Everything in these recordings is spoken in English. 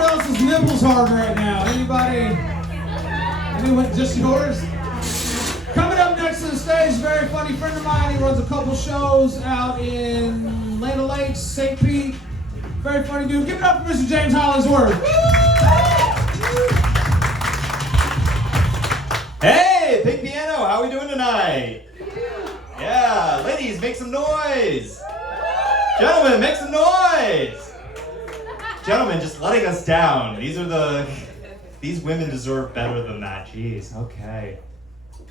else's nipples hard right now? Anybody? Anyone? Just yours? Coming up next to the stage, very funny friend of mine. He runs a couple shows out in Land O'Lakes, St. Pete. Very funny dude. Give it up for Mr. James Hollingsworth. Hey, Pink Piano, how are we doing tonight? Yeah, ladies, make some noise. Gentlemen, make some noise. Gentlemen, just letting us down. These women deserve better than that. Jeez, okay.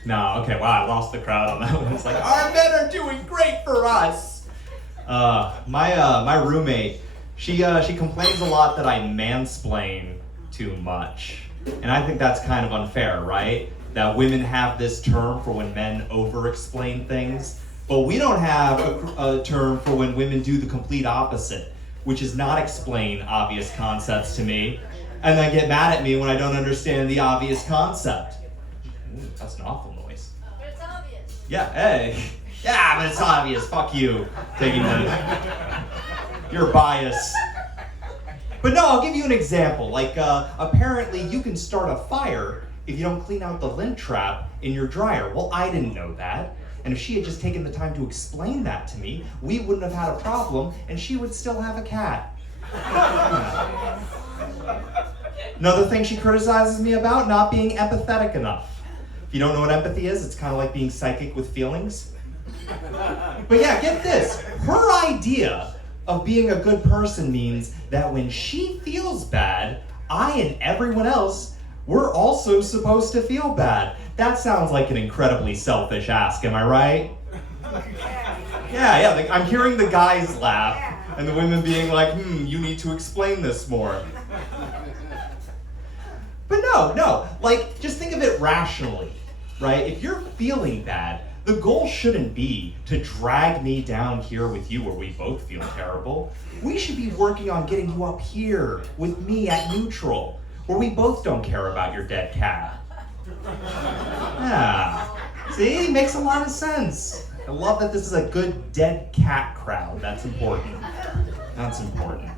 No, okay, wow, I lost the crowd on that one. It's like, our men are doing great for us. My roommate, she complains a lot that I mansplain too much. And I think that's kind of unfair, right? That women have this term for when men over-explain things, but we don't have a term for when women do the complete opposite, which is not explain obvious concepts to me, and then get mad at me when I don't understand the obvious concept. Ooh, that's an awful noise. But it's obvious. Yeah, hey. Yeah, but it's obvious. Fuck you. Taking your bias. But no, I'll give you an example. Like, apparently you can start a fire if you don't clean out the lint trap in your dryer. Well, I didn't know that. And if she had just taken the time to explain that to me, we wouldn't have had a problem, and she would still have a cat. Another thing she criticizes me about, not being empathetic enough. If you don't know what empathy is, it's kind of like being psychic with feelings. But yeah, get this. Her idea of being a good person means that when she feels bad, I and everyone else, we're also supposed to feel bad. That sounds like an incredibly selfish ask, am I right? Yeah, like I'm hearing the guys laugh and the women being like, you need to explain this more. But no, like just think of it rationally, right? If you're feeling bad, the goal shouldn't be to drag me down here with you where we both feel terrible. We should be working on getting you up here with me at neutral, where we both don't care about your dead cat. Yeah, see, makes a lot of sense. I love that this is a good dead cat crowd. That's important. That's important.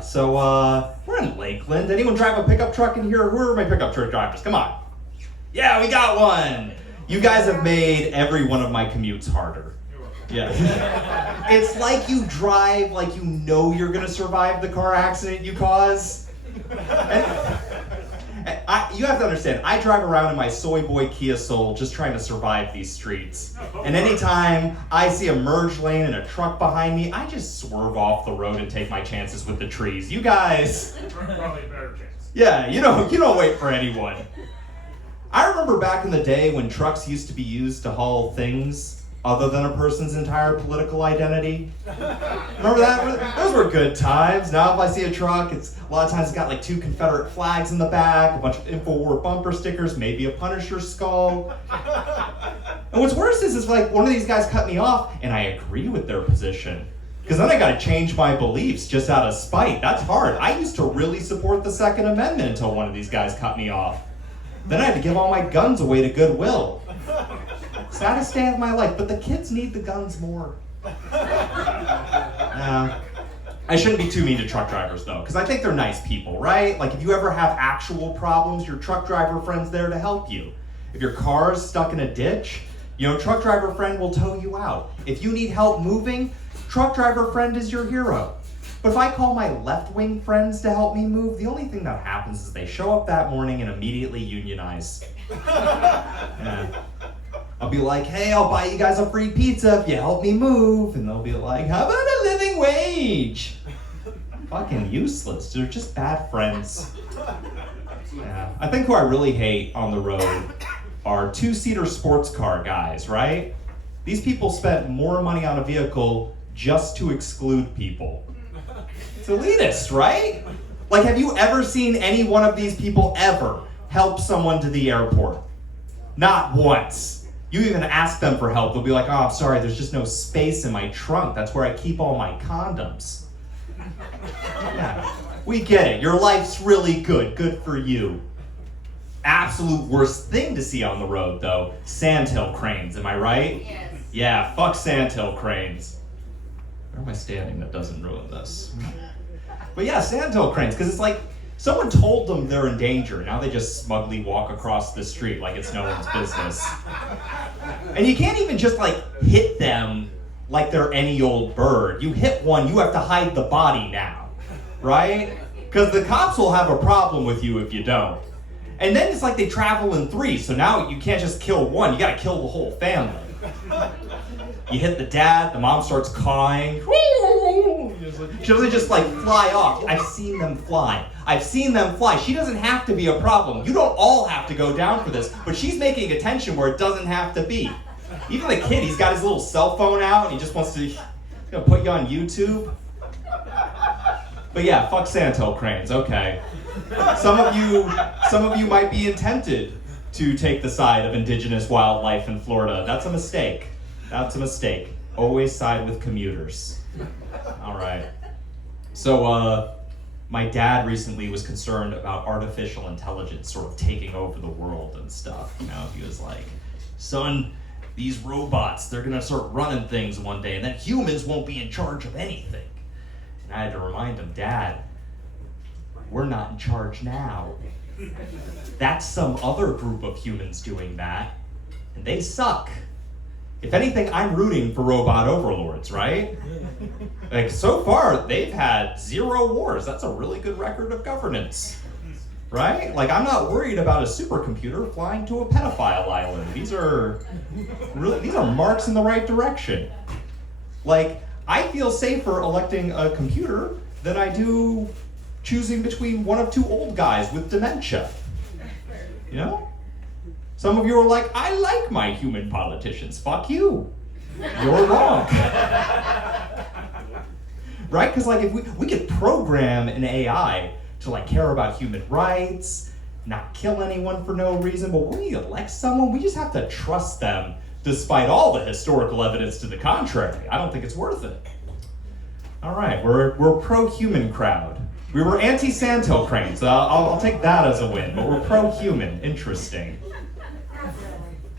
So we're in Lakeland. Anyone drive a pickup truck in here? Who are my pickup truck drivers? Come on. Yeah, we got one. You guys have made every one of my commutes harder. Yeah. It's like you drive like you know you're gonna survive the car accident you cause. You have to understand, I drive around in my soy boy Kia Soul just trying to survive these streets. And anytime I see a merge lane and a truck behind me, I just swerve off the road and take my chances with the trees. You guys... Probably a better chance. Yeah, you don't wait for anyone. I remember back in the day when trucks used to be used to haul things other than a person's entire political identity. Remember that? Those were good times. Now if I see a truck, it's a lot of times it's got like 2 Confederate flags in the back, a bunch of InfoWar bumper stickers, maybe a Punisher skull. And what's worse is like one of these guys cut me off and I agree with their position. Because then I gotta change my beliefs just out of spite. That's hard. I used to really support the Second Amendment until one of these guys cut me off. Then I had to give all my guns away to Goodwill. Saddest day of my life, but the kids need the guns more. I shouldn't be too mean to truck drivers though, because I think they're nice people, right? Like if you ever have actual problems, your truck driver friend's there to help you. If your car's stuck in a ditch, truck driver friend will tow you out. If you need help moving, truck driver friend is your hero. But if I call my left-wing friends to help me move, the only thing that happens is they show up that morning and immediately unionize. Yeah. I'll be like, hey, I'll buy you guys a free pizza if you help me move. And they'll be like, how about a living wage? Fucking useless. They're just bad friends. Yeah. I think who I really hate on the road are 2-seater sports car guys, right? These people spent more money on a vehicle just to exclude people. It's elitist, right? Like, have you ever seen any one of these people ever help someone to the airport? Not once. You even ask them for help, they'll be like, oh, I'm sorry, there's just no space in my trunk. That's where I keep all my condoms. Yeah, we get it. Your life's really good. Good for you. Absolute worst thing to see on the road, though, sandhill cranes. Am I right? Yes. Yeah, fuck sandhill cranes. Where am I standing that doesn't ruin this? But yeah, sandhill cranes, because it's like someone told them they're in danger. Now they just smugly walk across the street like it's no one's business. And you can't even just like hit them like they're any old bird. You hit one, you have to hide the body now, right? Because the cops will have a problem with you if you don't. And then it's like they travel in threes, so now you can't just kill one, you gotta kill the whole family. You hit the dad, the mom starts cawing. She doesn't just like fly off. I've seen them fly. She doesn't have to be a problem. You don't all have to go down for this, but she's making attention where it doesn't have to be. Even the kid, he's got his little cell phone out and he just wants to put you on YouTube. But yeah, fuck sandhill cranes, okay. Some of you might be tempted to take the side of indigenous wildlife in Florida. That's a mistake. Always side with commuters. All right. So, my dad recently was concerned about artificial intelligence sort of taking over the world and stuff. You know, he was like, son, these robots, they're gonna start running things one day and then humans won't be in charge of anything. And I had to remind him, Dad, we're not in charge now. That's some other group of humans doing that, and they suck. If anything, I'm rooting for robot overlords, right? Like, so far, they've had 0 wars. That's a really good record of governance, right? Like, I'm not worried about a supercomputer flying to a pedophile island. These are marks in the right direction. Like, I feel safer electing a computer than I do choosing between one of 2 old guys with dementia. You know? Some of you are like, I like my human politicians. Fuck you. You're wrong. Right? Because like if we could program an AI to like care about human rights, not kill anyone for no reason, but when we elect someone, we just have to trust them despite all the historical evidence to the contrary. I don't think it's worth it. All right, we're a pro-human crowd. We were anti-sandhill cranes. I'll take that as a win, but we're pro-human. Interesting.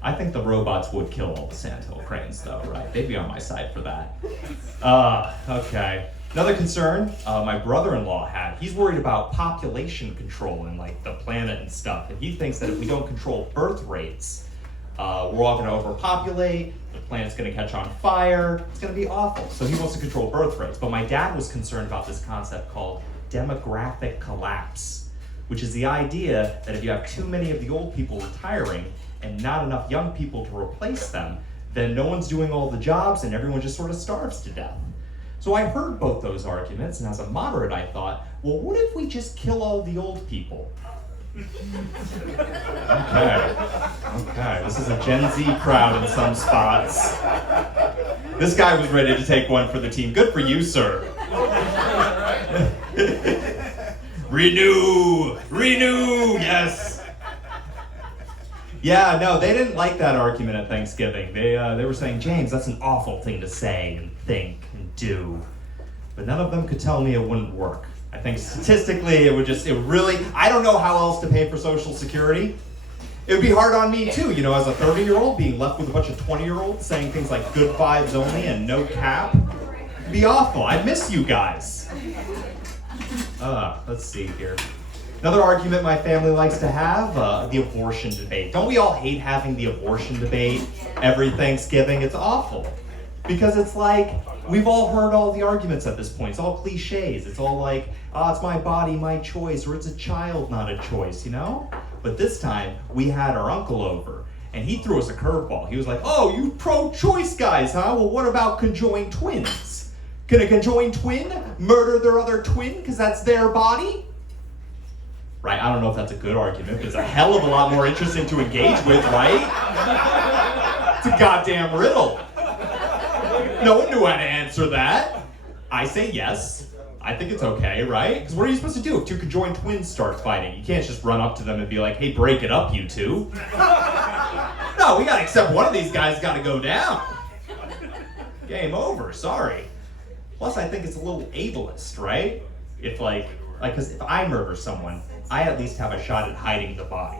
I think the robots would kill all the sandhill cranes, though, right? They'd be on my side for that. Okay. Another concern my brother-in-law had, he's worried about population control and like the planet and stuff. And he thinks that if we don't control birth rates, we're all gonna overpopulate, the planet's gonna catch on fire, it's gonna be awful. So he wants to control birth rates. But my dad was concerned about this concept called demographic collapse, which is the idea that if you have too many of the old people retiring and not enough young people to replace them, then no one's doing all the jobs and everyone just sort of starves to death. So I heard both those arguments, and as a moderate I thought, well, what if we just kill all the old people? Okay, this is a Gen Z crowd in some spots. This guy was ready to take one for the team. Good for you, sir. Renew, yes. Yeah, no, they didn't like that argument at Thanksgiving. They were saying, James, that's an awful thing to say and think and do. But none of them could tell me it wouldn't work. I think statistically I don't know how else to pay for Social Security. It would be hard on me too, you know, as a 30-year-old being left with a bunch of 20-year-olds saying things like good vibes only and no cap. It'd be awful. I miss you guys. Let's see here. Another argument my family likes to have, the abortion debate. Don't we all hate having the abortion debate every Thanksgiving? It's awful. Because it's like, we've all heard all the arguments at this point. It's all cliches. It's all like, it's my body, my choice, or it's a child, not a choice, you know? But this time, we had our uncle over, and he threw us a curveball. He was like, oh, you pro-choice guys, huh? Well, what about conjoined twins? Can a conjoined twin murder their other twin because that's their body? Right, I don't know if that's a good argument, but it's a hell of a lot more interesting to engage with, right? It's a goddamn riddle. No one knew how to answer that. I say yes. I think it's okay, right? Because what are you supposed to do if 2 conjoined twins start fighting? You can't just run up to them and be like, hey, break it up, you 2. No, we gotta accept one of these guys gotta go down. Game over, sorry. Plus, I think it's a little ableist, right? If because if I murder someone, I at least have a shot at hiding the body.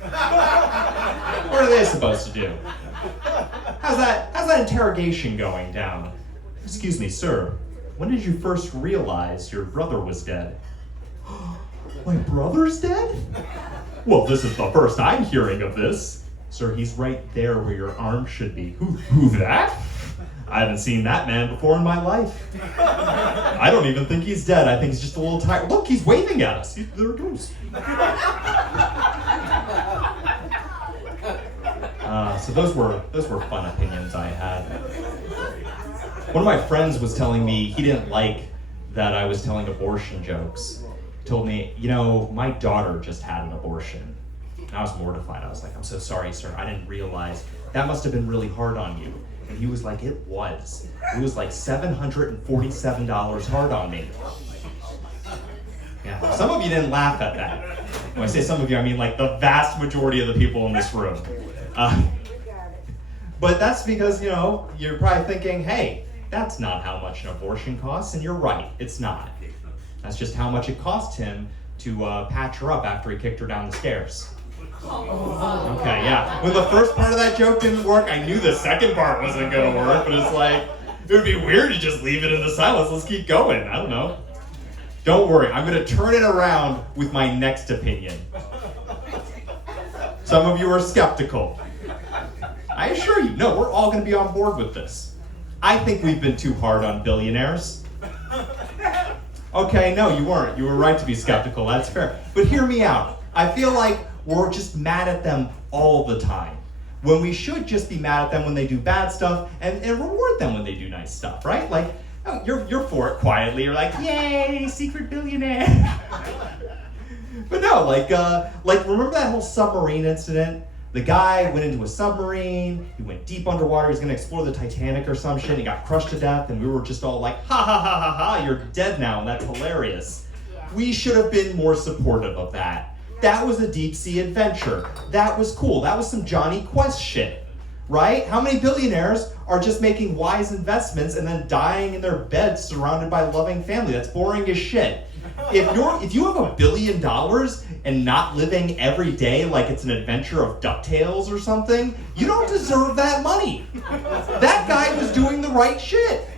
What are they supposed to do? How's that interrogation going down? Excuse me, sir. when did you first realize your brother was dead? My brother's dead? Well, this is the first I'm hearing of this. Sir, he's right there where your arm should be. Who that? I haven't seen that man before in my life. I don't even think he's dead. I think he's just a little tired. Look, he's waving at us. There it goes. So those were fun opinions I had. One of my friends was telling me he didn't like that I was telling abortion jokes. He told me, my daughter just had an abortion. And I was mortified. I was like, I'm so sorry, sir. I didn't realize. That must have been really hard on you. And he was like, it was. It was like $747 hard on me. Yeah, some of you didn't laugh at that. When I say some of you, I mean like the vast majority of the people in this room. But that's because, you're probably thinking, hey, that's not how much an abortion costs, and you're right, it's not. That's just how much it cost him to patch her up after he kicked her down the stairs. Okay, yeah. When the first part of that joke didn't work, I knew the second part wasn't gonna work, but it's like, it would be weird to just leave it in the silence. Let's keep going. I don't know. Don't worry, I'm gonna turn it around with my next opinion. Some of you are skeptical. I assure you, no, we're all gonna be on board with this. I think we've been too hard on billionaires. Okay, no, you weren't. You were right to be skeptical, that's fair. But hear me out. I feel like we're just mad at them all the time, when we should just be mad at them when they do bad stuff and reward them when they do nice stuff, right? Like, oh, you're for it quietly. You're like, yay, secret billionaire. But no, like remember that whole submarine incident? The guy went into a submarine, he went deep underwater, he's gonna explore the Titanic or some shit, he got crushed to death, and we were just all like, ha ha ha ha ha, you're dead now, and that's hilarious. We should have been more supportive of that. That was a deep sea adventure. That was cool. That was some Johnny Quest shit, right? How many billionaires are just making wise investments and then dying in their beds surrounded by loving family? That's boring as shit. If you have $1 billion and not living every day like it's an adventure of DuckTales or something, you don't deserve that money. That guy was doing the right shit.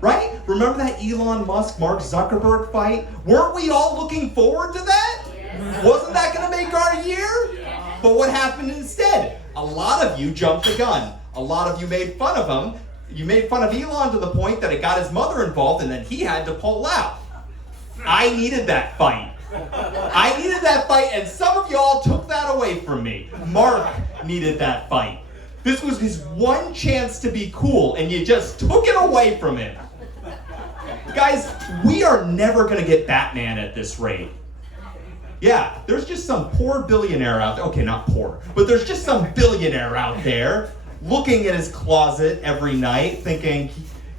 Right? Remember that Elon Musk, Mark Zuckerberg fight? Weren't we all looking forward to that? Wasn't that going to make our year? But what happened instead? A lot of you jumped the gun. A lot of you made fun of him. You made fun of Elon to the point that it got his mother involved and then he had to pull out. I needed that fight. And some of y'all took that away from me. Mark needed that fight. This was his one chance to be cool and you just took it away from him. Guys, we are never going to get Batman at this rate. Yeah, there's just some poor billionaire out there. Okay, not poor, but there's just some billionaire out there looking at his closet every night thinking,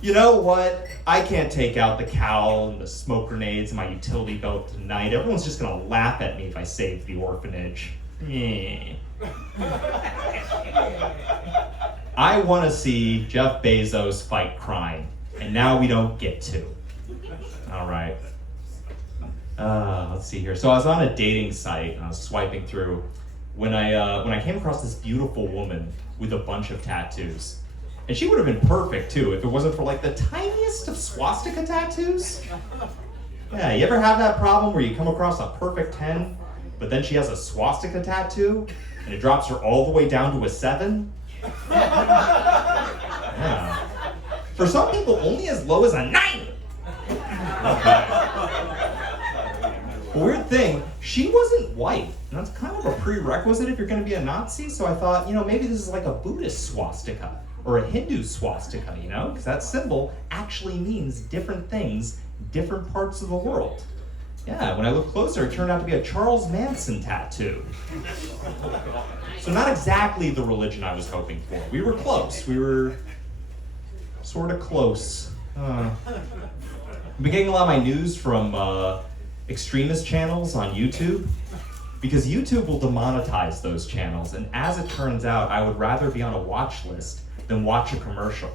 you know what? I can't take out the cowl and the smoke grenades and my utility belt tonight. Everyone's just going to laugh at me if I save the orphanage. I want to see Jeff Bezos fight crime, and now we don't get to. All right. Let's see here. So I was on a dating site and I was swiping through when I came across this beautiful woman with a bunch of tattoos. And she would have been perfect too if it wasn't for like the tiniest of swastika tattoos. Yeah, you ever have that problem where you come across a perfect 10, but then she has a swastika tattoo and it drops her all the way down to a 7? Yeah. For some people, only as low as a 9. Okay. The weird thing, she wasn't white. And that's kind of a prerequisite if you're going to be a Nazi. So I thought, maybe this is like a Buddhist swastika or a Hindu swastika, because that symbol actually means different things, different parts of the world. Yeah, when I looked closer, it turned out to be a Charles Manson tattoo. So not exactly the religion I was hoping for. We were close. We were sort of close. I've been getting a lot of my news from extremist channels on YouTube, because YouTube will demonetize those channels, and as it turns out, I would rather be on a watch list than watch a commercial.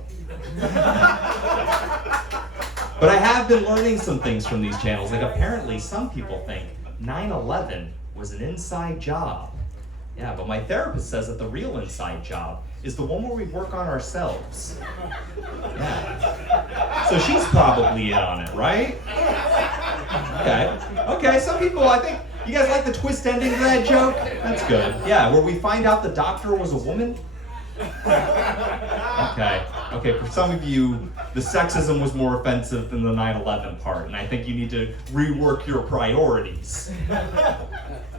But I have been learning some things from these channels. Like apparently some people think 9/11 was an inside job. Yeah, but my therapist says that the real inside job is the one where we work on ourselves. Yeah. So she's probably in on it, right? Okay, some people, I think, you guys like the twist ending to that joke? That's good. Yeah, where we find out the doctor was a woman? Okay, for some of you, the sexism was more offensive than the 9/11 part, and I think you need to rework your priorities.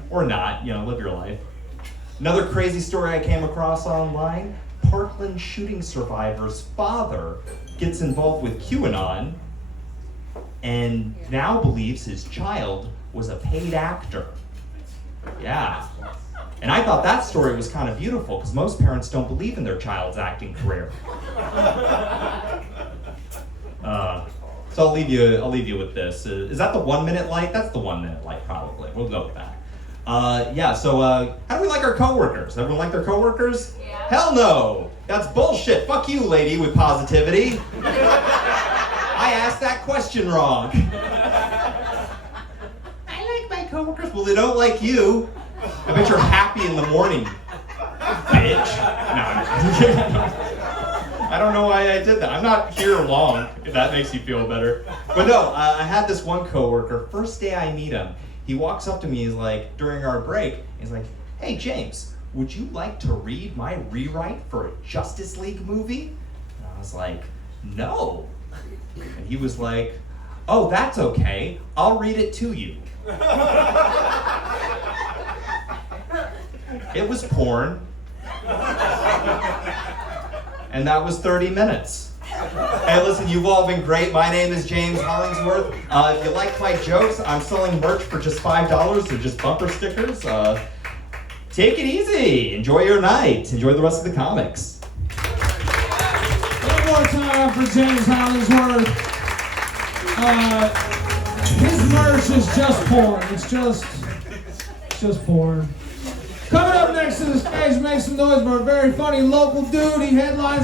Or not, live your life. Another crazy story I came across online, Parkland shooting survivor's father gets involved with QAnon and now believes his child was a paid actor. Yeah. And I thought that story was kind of beautiful because most parents don't believe in their child's acting career. So I'll leave you with this. Is that the 1 minute light? That's the 1 minute light probably. We'll go with that. So how do we like our coworkers? Everyone like their coworkers? Yeah. Hell no! That's bullshit. Fuck you, lady with positivity. I asked that question wrong. I like my coworkers. Well, they don't like you. I bet you're happy in the morning, bitch. No, I don't know why I did that. I'm not here long, if that makes you feel better. But no, I had this one coworker, first day I meet him, he walks up to me, he's like, during our break, he's like, hey James, would you like to read my rewrite for a Justice League movie? And I was like, no. And he was like, oh, that's okay, I'll read it to you. It was porn. And that was 30 minutes. Hey, listen, you've all been great. My name is James Hollingsworth. If you like my jokes, I'm selling merch for just $5. They're just bumper stickers. Take it easy. Enjoy your night. Enjoy the rest of the comics. One more time for James Hollingsworth. His merch is just porn. It's just porn. Coming up next to the stage, make some noise for a very funny local dude. He headlines